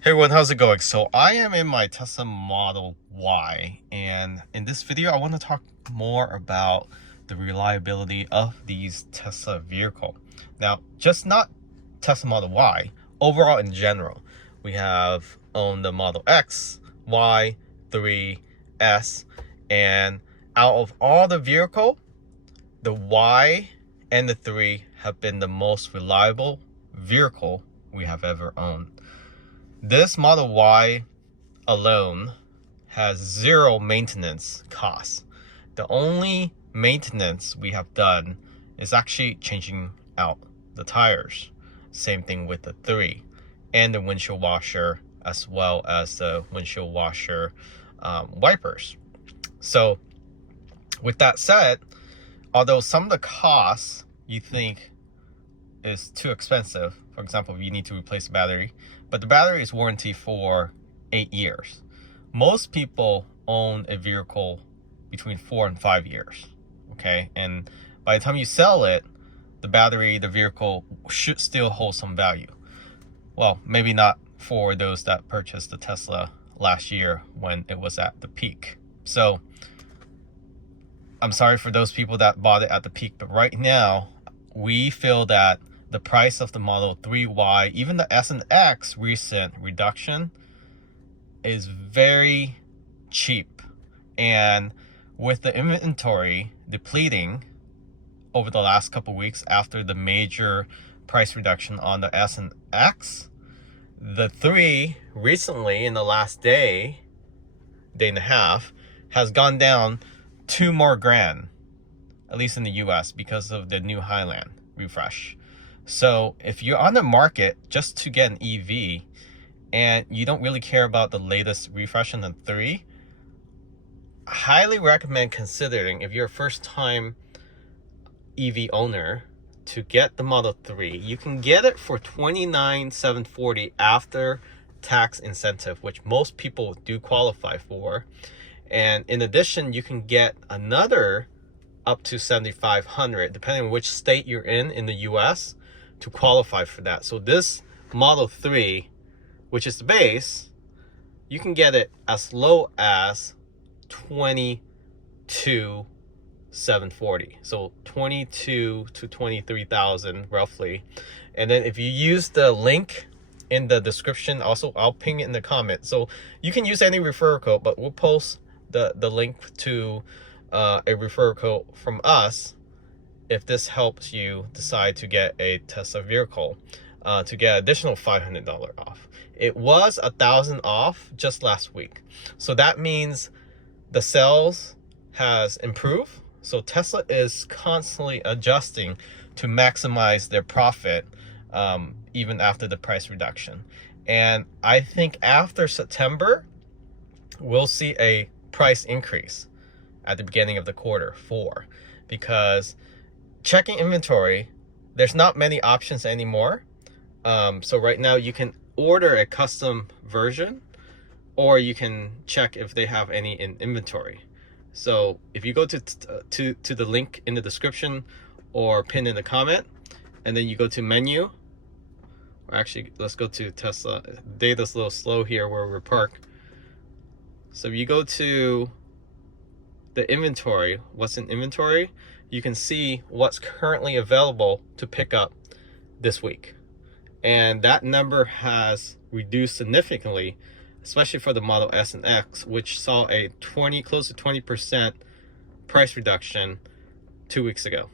Hey everyone, how's it going? So I am in my Tesla Model Y, and in this video I want to talk more about the reliability of these Tesla vehicle. Now, just not Tesla Model Y, overall in general. We have owned the Model X, Y, 3, S, and out of all the vehicle, the Y and the 3 have been the most reliable vehicle we have ever owned. This Model Y alone has zero maintenance costs. The only maintenance we have done is actually changing out the tires. Same thing with the 3 and the windshield washer, as well as the windshield washer wipers. So with that said, although some of the costs you think is too expensive, for example, if you need to replace the battery, but the battery is warranty for 8 years. Most people own a vehicle between 4 and 5 years, okay? And by the time you sell it, the battery, the vehicle should still hold some value. Well, maybe not for those that purchased the Tesla last year when it was at the peak. So I'm sorry for those people that bought it at the peak, but right now we feel that the price of the Model 3Y, even the S and X recent reduction, is very cheap. And with the inventory depleting over the last couple weeks after the major price reduction on the S and X, the 3 recently in the last day and a half has gone down 2 more grand, at least in the US, because of the new Highland refresh. So if you're on the market just to get an EV and you don't really care about the latest refresh in the 3, I highly recommend considering, if you're a first time EV owner, to get the Model 3. You can get it for $29,740 after tax incentive, which most people do qualify for. And in addition, you can get another up to $7,500, depending on which state you're in the US, to qualify for that. So this Model 3, which is the base, you can get it as low as $22,740. So 22 to 23,000 roughly. And then if you use the link in the description, also I'll ping it in the comment. So you can use any referral code, but we'll post the link to a referral code from us if this helps you decide to get a Tesla vehicle, to get additional $500 off. It was $1,000 off just last week. So that means the sales has improved. So Tesla is constantly adjusting to maximize their profit, even after the price reduction. And I think after September, we'll see a price increase at the beginning of the quarter 4, because checking inventory, there's not many options anymore. So right now you can order a custom version, or you can check if they have any in inventory. So if you go to the link in the description or pin in the comment, and then you go to menu, or actually let's go to Tesla. Data's a little slow here where we're parked. So if you go to the inventory, what's in inventory, you can see what's currently available to pick up this week. And that number has reduced significantly, especially for the Model S and X, which saw a close to 20% price reduction 2 weeks ago.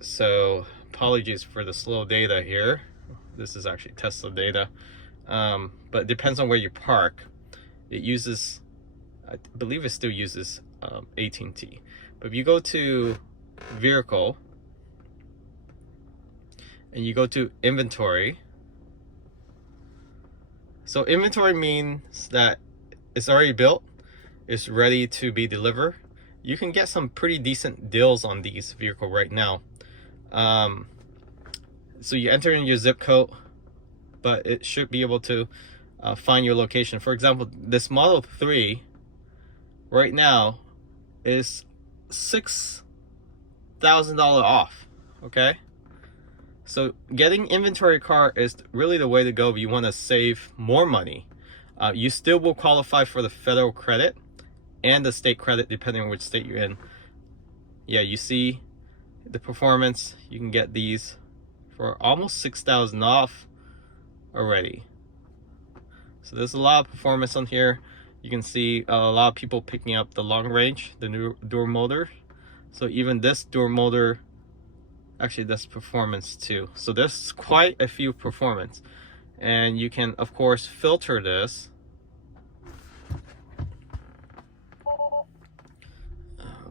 So apologies for the slow data here. This is actually Tesla data, but it depends on where you park. It uses, I believe it still uses AT&T. But if you go to vehicle and you go to inventory, so inventory means that it's already built, it's ready to be delivered. You can get some pretty decent deals on these vehicles right now. So you enter in your zip code, but it should be able to find your location. For example, this Model 3 right now is $6,000 off, okay? So getting inventory car is really the way to go if you want to save more money. You still will qualify for the federal credit and the state credit depending on which state you're in. Yeah, you see the performance. You can get these for almost 6,000 off already. So there's a lot of performance on here. You can see a lot of people picking up the long range, the new dual motor. So even this dual motor, actually that's performance too. So there's quite a few performance. And you can of course filter this.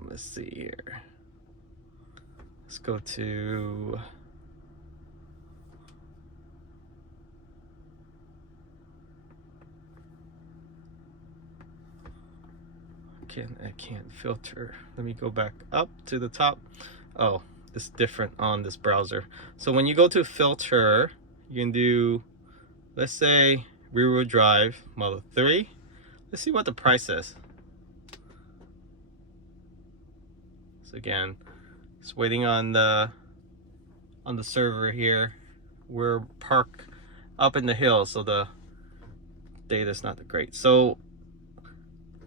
Let's see here. Let's go to I can't filter. Let me go back up to the top. Oh, it's different on this browser. So when you go to filter, you can do, let's say, rear wheel drive Model 3. Let's see what the price is. So again, it's waiting on the server here. We're parked up in the hill, so the data's not that great. So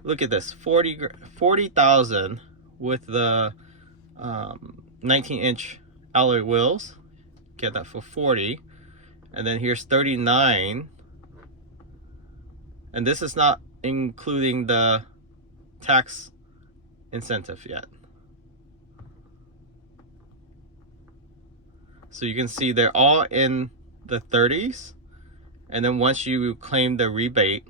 look at this, 40,000 with the 19-inch alloy wheels. Get that for 40, and then here's 39, and this is not including the tax incentive yet. So you can see they're all in the 30s, and then once you claim the rebate,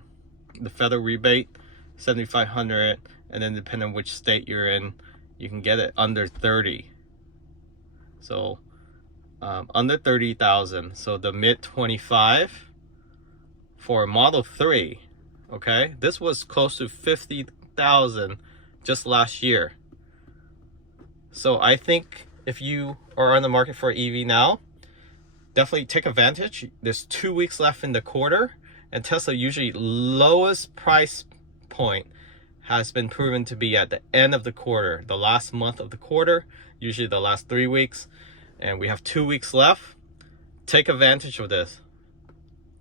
the federal rebate, 7,500, and then depending on which state you're in, you can get it under 30. So under 30,000. So the mid 25 for Model 3. Okay, this was close to 50,000 just last year. So I think if you are on the market for EV now, definitely take advantage. There's 2 weeks left in the quarter, and Tesla usually lowest price point has been proven to be at the end of the quarter, the last month of the quarter, usually the last 3 weeks, and we have 2 weeks left. Take advantage of this.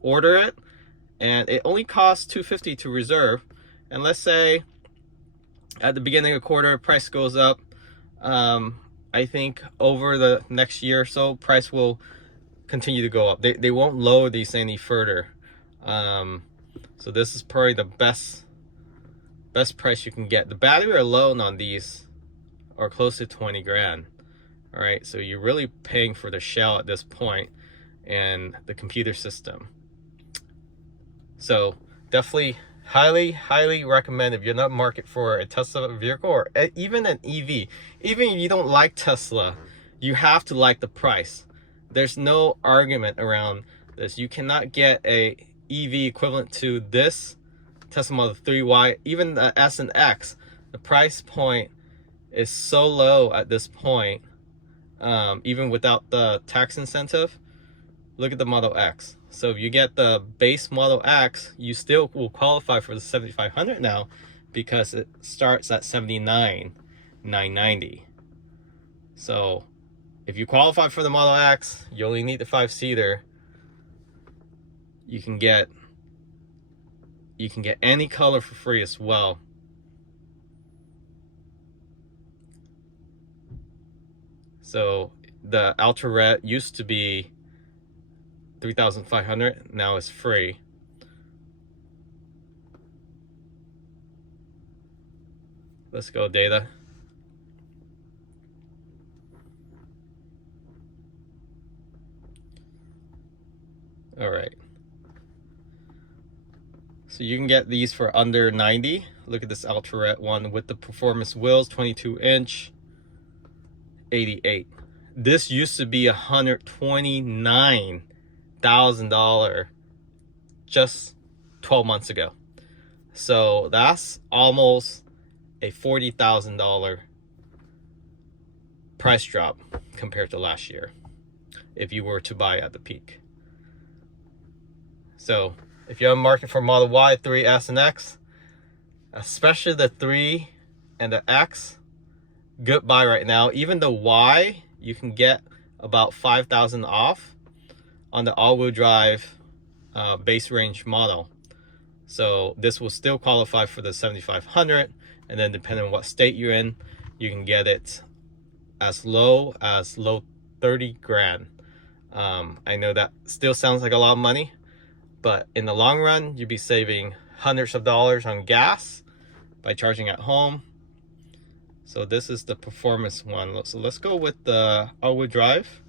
Order it, and it only costs $250 to reserve. And let's say at the beginning of the quarter, price goes up. I think over the next year or so, price will continue to go up. They won't lower these any further. So this is probably the best price you can get. The battery alone on these are close to 20 grand. All right, so you're really paying for the shell at this point and the computer system. So definitely highly recommend if you're not in the market for a Tesla vehicle or even an EV. Even if you don't like Tesla, you have to like the price. There's no argument around this. You cannot get a EV equivalent to this Tesla Model 3Y, even the S and X. The price point is so low at this point, even without the tax incentive. Look at the Model X. So if you get the base Model X, you still will qualify for the 7,500 now, because it starts at 79,990. So if you qualify for the Model X, you only need the 5-seater. You can get any color for free as well. So the Ultra Red used to be 3,500, now it's free. Let's go data. All right. So you can get these for under 90. Look at this Ultra Red one with the performance wheels, 22-inch, 88. This used to be $129,000 just 12 months ago. So that's almost a $40,000 price drop compared to last year if you were to buy at the peak. So if you're on the market for Model Y, 3, S, and X, especially the 3 and the X, good buy right now. Even the Y, you can get about 5,000 off on the all-wheel drive base range model. So this will still qualify for the 7,500, and then depending on what state you're in, you can get it as low 30 grand. I know that still sounds like a lot of money, but in the long run, you'd be saving hundreds of dollars on gas by charging at home. So this is the performance one. So let's go with the all-wheel drive.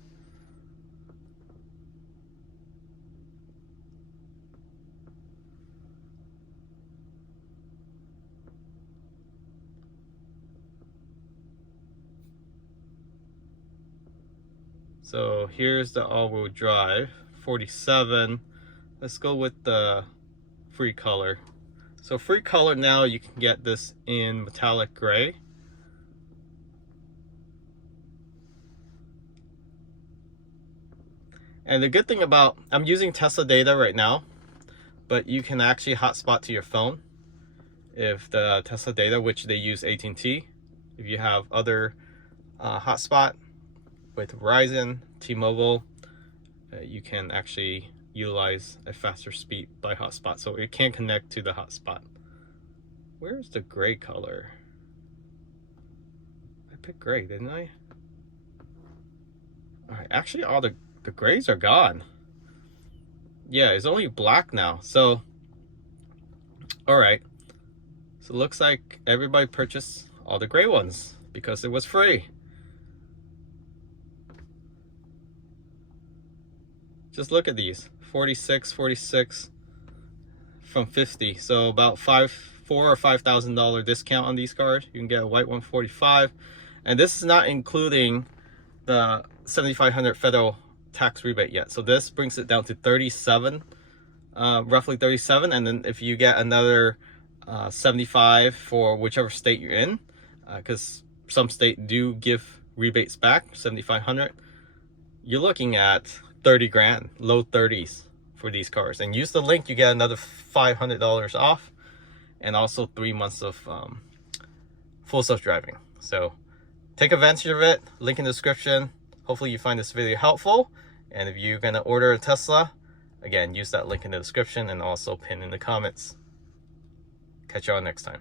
So here's the all-wheel drive, 47. Let's go with the free color. So free color now, you can get this in metallic gray. And the good thing about, I'm using Tesla data right now, but you can actually hotspot to your phone if the Tesla data, which they use AT&T. If you have other hotspot with Verizon, T-Mobile, you can actually utilize a faster speed by hotspot, so it can connect to the hotspot. Where's the gray color? I picked gray, didn't I? All right, actually all the grays are gone. Yeah, it's only black now. So all right, so it looks like everybody purchased all the gray ones because it was free. Just look at these, 46, 46 from 50. So about $4,000 or $5,000 discount on these cars. You can get a white one, 45. And this is not including the 7,500 federal tax rebate yet. So this brings it down to 37, roughly 37. And then if you get another 75 for whichever state you're in, because some state do give rebates back, 7,500, you're looking at 30 grand, low 30s for these cars. And use the link, you get another $500 off, and also 3 months of full self-driving. So take advantage of it. Link in the description. Hopefully you find this video helpful, and if you're gonna order a Tesla, again, use that link in the description and also pin in the comments. Catch y'all next time.